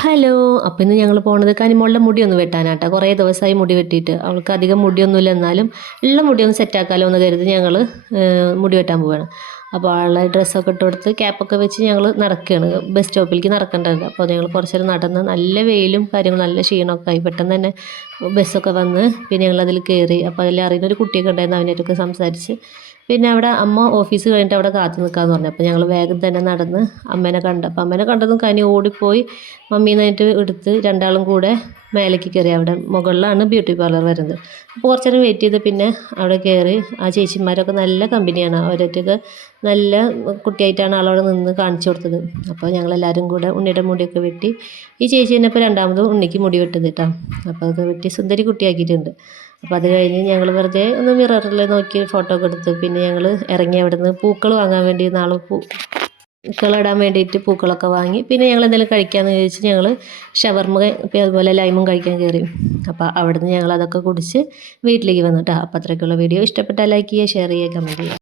Hello. അപ്പോൾ ഇന്ന് ഞങ്ങൾ പോണത് കനിമോളുടെ മുടിയൊന്ന് വെട്ടാനാട്ടോ. കുറേ ദിവസമായി മുടി വെട്ടിയിട്ട്. അവൾക്ക് അധികം മുടിയൊന്നുമില്ല, എന്നാലും ഉള്ള മുടിയൊന്ന് സെറ്റാക്കാമല്ലോ എന്ന് കരുതി ഞങ്ങൾ മുടി വെട്ടാൻ പോവുകയാണ്. അപ്പോൾ ആളെ ഡ്രസ്സൊക്കെ ഇട്ട് കൊടുത്ത് ക്യാപ്പൊക്കെ വെച്ച് ഞങ്ങൾ നടക്കുകയാണ്. ബസ് സ്റ്റോപ്പിലേക്ക് നടക്കേണ്ടത്. അപ്പോൾ ഞങ്ങൾ കുറച്ച് നേരം നടന്ന്, നല്ല വെയിലും കാര്യങ്ങളും നല്ല ക്ഷീണമൊക്കെ ആയി. പെട്ടെന്ന് തന്നെ ബസ്സൊക്കെ വന്ന് പിന്നെ ഞങ്ങളതിൽ കയറി. അപ്പോൾ അതിൽ അറിയുന്നൊരു കുട്ടിയൊക്കെ ഉണ്ടായിരുന്നു, അവനായിട്ടൊക്കെ സംസാരിച്ച് പിന്നെ അവിടെ അമ്മ ഓഫീസ് കഴിഞ്ഞിട്ട് അവിടെ കാത്തു നിൽക്കാമെന്ന് പറഞ്ഞു. അപ്പോൾ ഞങ്ങൾ വേഗം തന്നെ നടന്ന് അമ്മേനെ കണ്ടപ്പോൾ അമ്മേനെ കണ്ടതും കനി ഓടിപ്പോയി മമ്മീന്നായിട്ട് എടുത്ത് രണ്ടാളും കൂടെ മേലേക്ക് കയറി. അവിടെ മുകളിലാണ് ബ്യൂട്ടി പാർലർ വരുന്നത്. അപ്പോൾ കുറച്ച് നേരം വെയിറ്റ് ചെയ്ത് പിന്നെ അവിടെ കയറി. ആ ചേച്ചിമാരൊക്കെ നല്ല കമ്പനിയാണ്. അവരൊക്കെ നല്ല കുട്ടിയായിട്ടാണ് ആളവിടെ നിന്ന് കാണിച്ചു കൊടുത്തത്. അപ്പോൾ ഞങ്ങളെല്ലാവരും കൂടെ ഉണ്ണിയുടെ മുടിയൊക്കെ വെട്ടി. ഈ ചേച്ചി തന്നെ ഇപ്പോൾ രണ്ടാമതും ഉണ്ണിക്ക് മുടി വെട്ടത് കേട്ടോ. അപ്പോൾ അത് വെട്ടി സുന്ദരി കുട്ടിയാക്കിയിട്ടുണ്ട്. അപ്പോൾ അത് കഴിഞ്ഞ് ഞങ്ങൾ വെറുതെ ഒന്ന് മിററിൽ നോക്കി ഫോട്ടോ ഒക്കെ എടുത്ത് പിന്നെ ഞങ്ങൾ ഇറങ്ങി. അവിടെ നിന്ന് പൂക്കൾ വാങ്ങാൻ വേണ്ടി നാളെ പൂക്കളിടാൻ വേണ്ടിയിട്ട് പൂക്കളൊക്കെ വാങ്ങി. പിന്നെ ഞങ്ങൾ എന്തെങ്കിലും കഴിക്കാമെന്ന് ചോദിച്ച് ഞങ്ങൾ ഷവർമ്മ അതുപോലെ ലൈമും കഴിക്കാൻ കയറി. അപ്പോൾ അവിടെ നിന്ന് ഞങ്ങൾ അതൊക്കെ കുടിച്ച് വീട്ടിലേക്ക് വന്നു കേട്ടോ. അപ്പോൾ അത്രയ്ക്കുള്ള വീഡിയോ ഇഷ്ടപ്പെട്ടാൽ ലൈക്ക് ചെയ്യുക, ഷെയർ ചെയ്യുക, കമൻറ്റ് ചെയ്യുക.